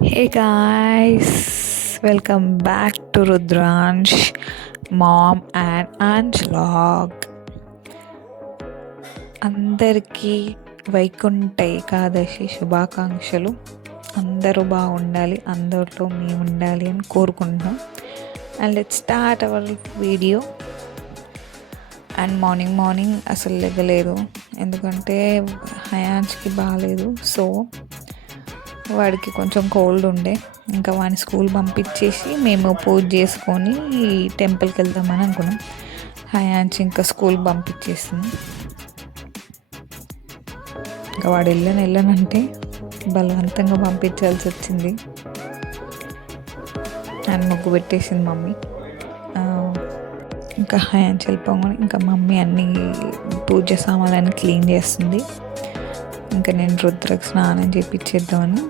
Hey guys, welcome back to Rudransh Mom and Anj Vlog. అందరికీ వైకుంఠ ఏకాదశి శుభాకాంక్షలు. అందరూ బాగుండాలి, అందరిలో మేము ఉండాలి అని కోరుకుంటున్నాం. And let's start our video. And morning అసలు లెగలేదు, ఎందుకంటే హయాన్స్కి బాగాలేదు. సో వాడికి కొంచెం కోల్డ్ ఉండే, ఇంకా వాడిని స్కూల్ పంపించేసి మేము పూజ చేసుకొని టెంపుల్కి వెళ్దామని అనుకున్నాం. హయాన్స్ ఇంకా స్కూల్ పంపించేసింది. ఇంకా వాడు వెళ్ళనంటే బలవంతంగా పంపించాల్సి వచ్చింది. అని ముగ్గు పెట్టేసింది మమ్మీ. ఇంకా హయాన్స్ వెళ్ళిపోగానే ఇంకా మమ్మీ అన్ని పూజ సామాన్లన్నీ క్లీన్ చేస్తుంది. ఇంకా నేను రుద్రకు స్నానం చేయించేద్దామని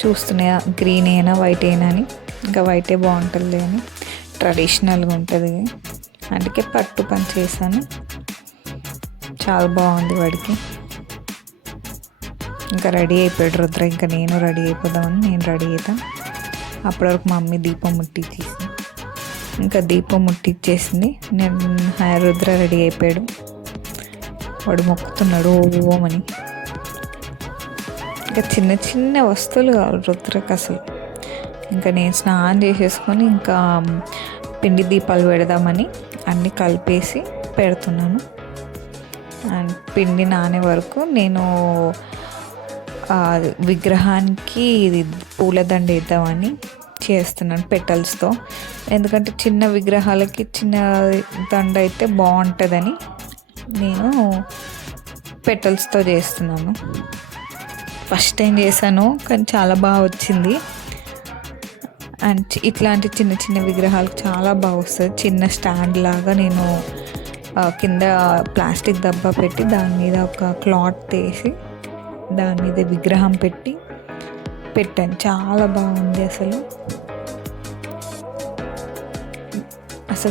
చూస్తున్నా, గ్రీన్ అయినా వైట్ అయినా అని. ఇంకా వైటే బాగుంటుంది అని, ట్రెడిషనల్గా ఉంటుంది, అందుకే పట్టు పని చేశాను. చాలా బాగుంది వాడికి. ఇంకా రెడీ అయిపోయాడు రుద్ర. ఇంకా నేను రెడీ అయిపోదామని నేను రెడీ అవుతాను. అప్పటి వరకు మా మమ్మీ దీపం ముట్టించేసింది. ఇంకా దీపం ముట్టించేసింది. నేను రుద్ర రెడీ అయిపోయాడు. వాడు మొక్కుతున్నాడు ఓమని. ఇంకా చిన్న చిన్న వస్తువులు కావాలి రుద్రకు అసలు. ఇంకా నేను స్నానం చేసేసుకొని ఇంకా పిండి దీపాలు పెడదామని అన్నీ కలిపేసి పెడుతున్నాను. అండ్ పిండి నానే వరకు నేను విగ్రహానికి ఇది పూలదండ వేద్దామని చేస్తున్నాను పెటల్స్తో. ఎందుకంటే చిన్న విగ్రహాలకి చిన్న దండ అయితే బాగుంటుందని నేను పెటల్స్తో చేస్తున్నాను. ఫస్ట్ టైం చేశాను, కానీ చాలా బాగా వచ్చింది. అండ్ ఇట్లాంటి చిన్న చిన్న విగ్రహాలకు చాలా బాగా వస్తుంది. చిన్న స్టాండ్ లాగా నేను కింద ప్లాస్టిక్ డబ్బా పెట్టి దాని మీద ఒక క్లాత్ వేసి దాని మీద విగ్రహం పెట్టాను. చాలా బాగుంది అసలు.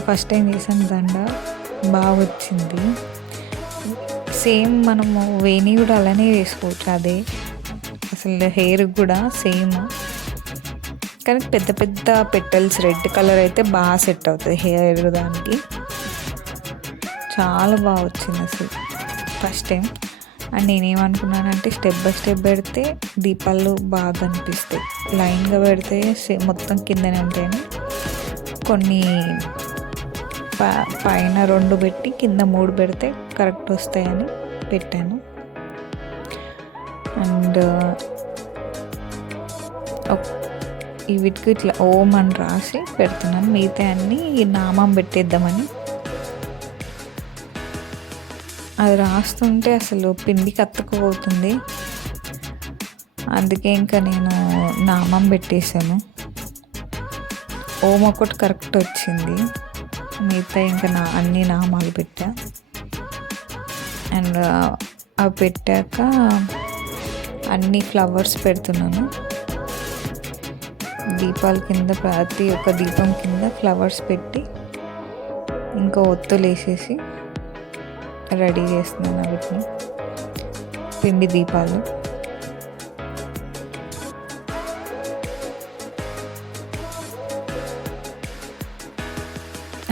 ఫస్ట్ టైం చేశాను, దండ బాగా వచ్చింది. సేమ్ మనము వేణి కూడా అలానే వేసుకోవచ్చు, అదే అసలు హెయిర్ కూడా సేమ్. కానీ పెద్ద పెద్ద పెటల్స్ రెడ్ కలర్ అయితే బాగా సెట్ అవుతుంది హెయిర్ దానికి. చాలా బాగా వచ్చింది అసలు ఫస్ట్ టైం. అండ్ నేనేమనుకున్నానంటే స్టెప్ బై స్టెప్ పెడితే దీపాలు బాగా అనిపిస్తాయి, లైన్గా పెడితే మొత్తం కిందనే ఉంటాయని కొన్ని పైన 2 పెట్టి కింద 3 పెడితే కరెక్ట్ వస్తాయని పెట్టాను. అండ్ వీటికి ఇట్లా ఓం అని రాసి పెడుతున్నాను. మిగతా అన్నీ నామం పెట్టేద్దామని. అది రాస్తుంటే అసలు పిండికి అతుక్కుపోతుంది, అందుకే ఇంకా నేను నామం పెట్టేశాను. ఓం ఒకటి కరెక్ట్ వచ్చింది, మిగతా ఇంకా అన్ని నామాలు పెట్టా. అండ్ అవి పెట్టాక అన్ని ఫ్లవర్స్ పెడుతున్నాను. దీపాల కింద ప్రతి ఒక్క దీపం కింద ఫ్లవర్స్ పెట్టి ఇంకా ఒత్తులు వేసేసి రెడీ చేస్తున్నాను వీటిని, పిండి దీపాలు.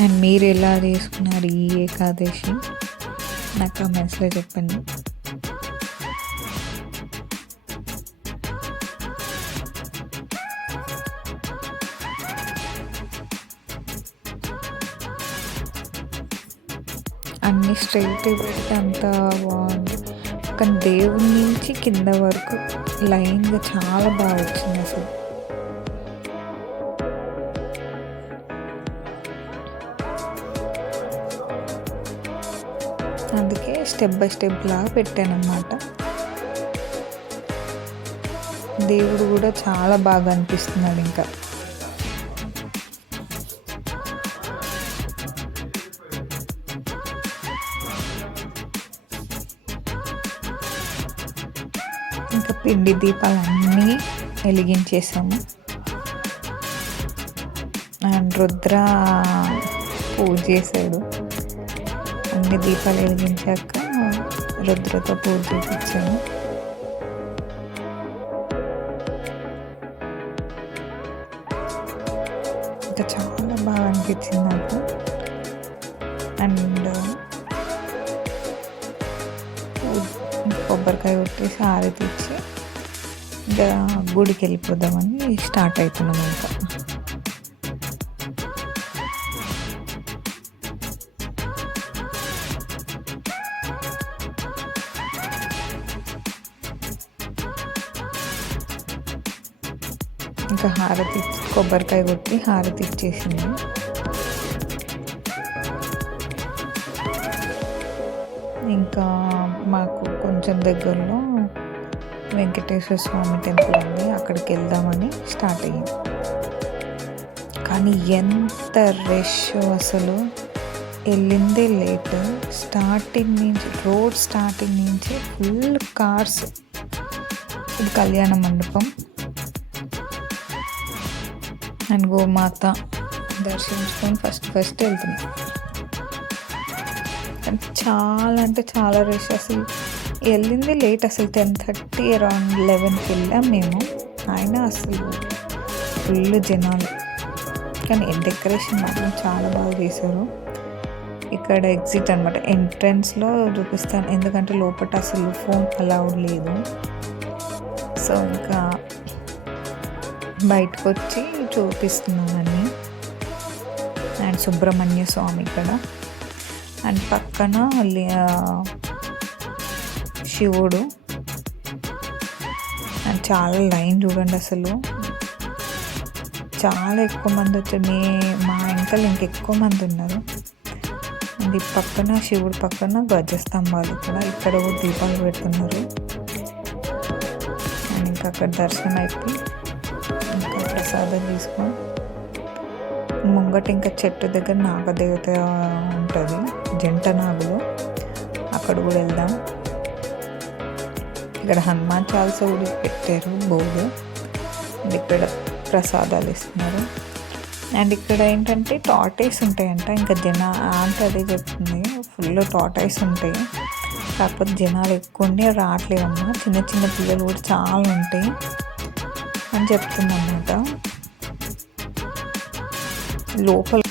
అండ్ మీరు ఎలా చేసుకున్నారు ఈ ఏకాదశి నాకు కామెంట్స్లో చెప్పండి. అన్ని స్ట్రైట్ పెడితే అంత బాగుంది, కానీ దేవుడి నుంచి కింద వరకు లైన్గా చాలా బాగా వచ్చింది అసలు. అందుకే స్టెప్ బై స్టెప్ లాగా పెట్టాను అన్నమాట. దేవుడు కూడా చాలా బాగా అనిపిస్తున్నాడు. ఇంకా పిండి దీపాలన్నీ వెలిగించేసాము. అండ్ రుద్ర పూజ చేశాడు. అన్ని దీపాలు వెలిగించాక రుద్రతో పూజ చేయించాను. ఇంకా చాలా బాగా అనిపించింది నాకు. అండ్ కొబ్బరికాయ కొట్టేసి హారతి ఇచ్చి ఇంకా గుడికి వెళ్ళిపోదామని స్టార్ట్ అవుతున్నాం. ఇంకా హారతి కొబ్బరికాయ కొట్టి హారతి ఇచ్చేసింది. ఇంకా మాకు కొంచెం దగ్గరలో వెంకటేశ్వర స్వామి టెంపుల్ ఉంది, అక్కడికి వెళ్దామని స్టార్ట్ అయ్యింది. కానీ ఎంత రష్ అసలు, వెళ్ళిందే లేట్. స్టార్టింగ్ నుంచి రోడ్ స్టార్టింగ్ నుంచి ఫుల్ కార్స్. ఇది కళ్యాణ మండపం అండ్ గోమాత దర్శించుకొని ఫస్ట్ వెళ్తున్నాం. చాలా అంటే చాలా రష్. అసలు వెళ్ళింది లేట్, అసలు 10:30 అరౌండ్ 11కి వెళ్ళాం మేము. అయినా అసలు ఫుల్ జనాలు. కానీ డెకరేషన్ మాత్రం చాలా బాగా చేశారు. ఇక్కడ ఎగ్జిట్ అనమాట, ఎంట్రన్స్లో చూపిస్తాను, ఎందుకంటే లోపల అసలు ఫోన్ అలౌడ్ లేదు. సో ఇంకా బయటకు వచ్చి చూపిస్తున్నానని. అండ్ సుబ్రహ్మణ్య స్వామి ఇక్కడ, అండ్ పక్కన శివుడు. అండ్ చాలా లైన్ చూడండి, అసలు చాలా ఎక్కువ మంది వచ్చారు. మా వెనకాల ఇంకెక్కువ మంది ఉన్నారు. అండ్ ఈ పక్కన శివుడు పక్కన ధ్వజస్తంభాలు కూడా, ఇక్కడ కూడా దీపాలు పెడుతున్నారు. అండ్ ఇంకా అక్కడ దర్శనం అయిపోయి ఇంకా ప్రసాదం తీసుకొని ముంగట ఇంకా చెట్టు దగ్గర నాగదేవత ఉంటుంది, జంట నాగులు, అక్కడ కూడా వెళ్దాం. ఇక్కడ హనుమాన్ చాలీసా కూడా పెట్టారు బోర్డు. అండ్ ఇక్కడ ప్రసాదాలు ఇస్తున్నారు. అండ్ ఇక్కడ ఏంటంటే టార్టైస్ ఉంటాయంట. ఇంకా అంటే అదే చెప్తుంది, ఫుల్ టార్టైస్ ఉంటాయి. కాకపోతే జనాలు ఎక్కువ ఉండి రావట్లేదమ్మా, చిన్న చిన్న పిల్లలు కూడా చాలా ఉంటాయి అని చెప్తుందన్నమాట. లోపల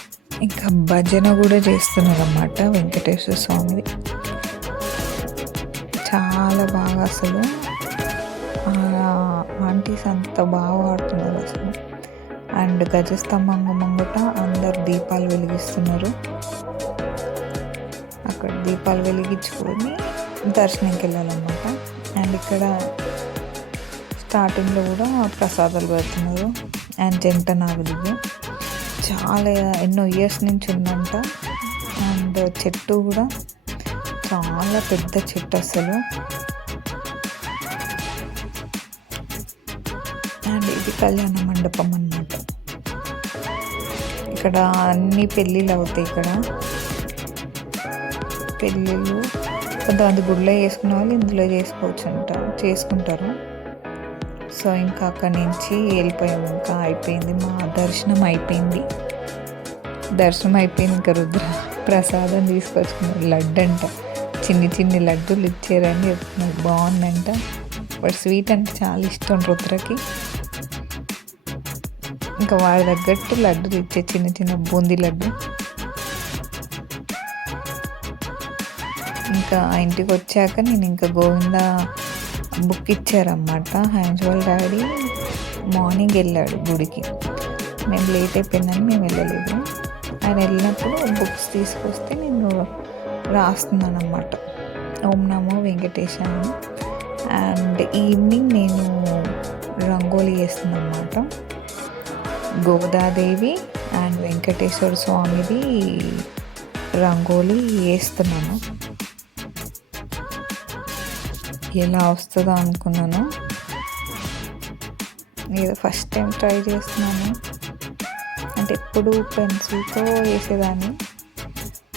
ఇంకా భజన కూడా చేస్తున్నారు అన్నమాట వెంకటేశ్వర స్వామిది. చాలా బాగా అసలు ఆంటీస్ అంత బాగా ఆడుతున్నారు అసలు. అండ్ గజస్తంభం ముంగట అందరు దీపాలు వెలిగిస్తున్నారు. అక్కడ దీపాలు వెలిగించుకొని దర్శనంకి వెళ్ళాలన్నమాట. అండ్ ఇక్కడ స్టార్టింగ్లో కూడా ప్రసాదాలు పెడుతున్నారు. అండ్ జంట నాగులు చాలా ఎన్నో ఇయర్స్ నుంచి ఉందంట. అండ్ చెట్టు కూడా చాలా పెద్ద చెట్టు అసలు. అండ్ ఇది కళ్యాణ మండపం అన్నమాట. ఇక్కడ అన్ని పెళ్ళిళ్ళు అవుతాయి. ఇక్కడ పెళ్ళిళ్ళు కొంతమంది గుడిలో చేసుకునే వాళ్ళు ఇందులో చేసుకుంటారు. సో ఇంకా అక్కడి నుంచి వెళ్ళిపోయాము. ఇంకా అయిపోయింది, మా దర్శనం అయిపోయింది. ఇంకా రుద్ర ప్రసాదం తీసుకొచ్చుకున్నారు. లడ్డు అంట, చిన్ని లడ్డూలు ఇచ్చారని చెప్తున్నారు, బాగుందంట. బట్ స్వీట్ అంటే చాలా ఇష్టం రుద్రకి. ఇంకా వాడి తగ్గట్టు లడ్డూలు ఇచ్చే, చిన్న బూందీ లడ్డు. ఇంకా ఇంటికి వచ్చాక నేను ఇంకా గోవింద బుక్ ఇచ్చారన్నమాట. హ్యాండ్స్ డాడీ మార్నింగ్ వెళ్ళాడు గుడికి, మేము లేట్ అయిపోయిందని మేము వెళ్ళలేదు. ఆయన వెళ్ళినప్పుడు బుక్స్ తీసుకొస్తే నేను రాస్తున్నాను అన్నమాట, ఓం నమో వెంకటేశ అని. అండ్ ఈవినింగ్ నేను రంగోలీ వేస్తున్నాను అన్నమాట. గోదాదేవి అండ్ వెంకటేశ్వర స్వామిది రంగోలీ వేస్తున్నాను. ఎలా వస్తుందో అనుకున్నాను, ఏదో ఫస్ట్ టైం ట్రై చేస్తున్నాను. అంటే ఎప్పుడు పెన్సిల్తో వేసేదాన్ని.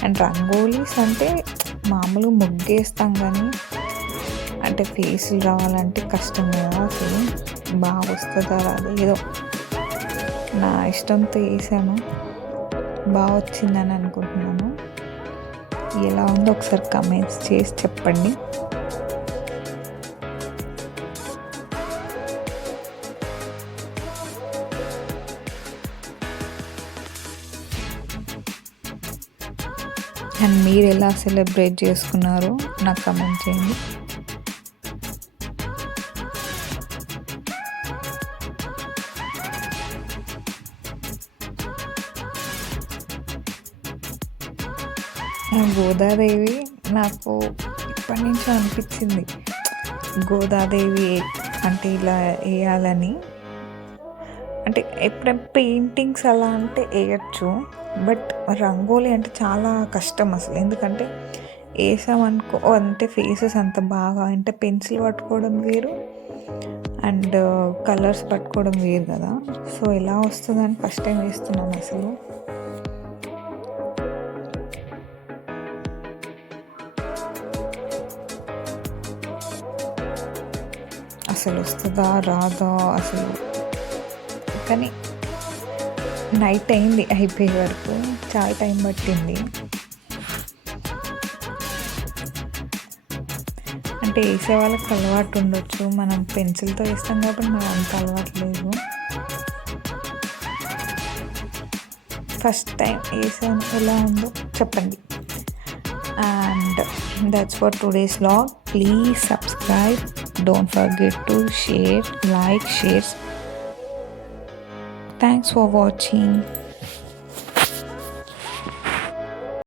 అండ్ రంగోలీస్ అంటే మామూలుగా ముగ్గేస్తాం, కానీ అంటే ఫేసులు రావాలంటే కష్టం కదా. అసలు బాగా వస్తుందా రాదు, ఏదో నా ఇష్టంతో వేసాను, బాగా వచ్చిందని అనుకుంటున్నాను. ఎలా ఉందో ఒకసారి కమెంట్స్ చేసి చెప్పండి. అండ్ మీరు ఎలా సెలబ్రేట్ చేసుకున్నారో నాకు కమెంట్ చేయండి. గోదాదేవి నాకు ఇప్పటి నుంచో అనిపించింది, గోదాదేవి అంటే ఇలా వేయాలని. అంటే ఎప్పుడైనా పెయింటింగ్స్ అలా అంటే వేయచ్చు, బట్ రంగోలీ అంటే చాలా కష్టం అసలు. ఎందుకంటే వేసామనుకో అంటే ఫేసెస్ అంత బాగా అంటే పెన్సిల్ పట్టుకోవడం వేరు అండ్ కలర్స్ పట్టుకోవడం వేరు కదా. సో ఎలా వస్తుందని ఫస్ట్ టైం వేస్తున్నాను అసలు. అసలు వస్తుందా రాదా అసలు. కానీ నైట్ అయింది అయిపోయే వరకు, చాలా టైం పట్టింది. అంటే వేసే వాళ్ళకి అలవాటు ఉండొచ్చు, మనం పెన్సిల్తో వేస్తాం కాబట్టి మనకు అంత అలవాటు లేదు. ఫస్ట్ టైం వేసాను, ఎలా ఉందో చెప్పండి. And that's for today's vlog. Please subscribe. Don't forget to share, like, share. Thanks for watching.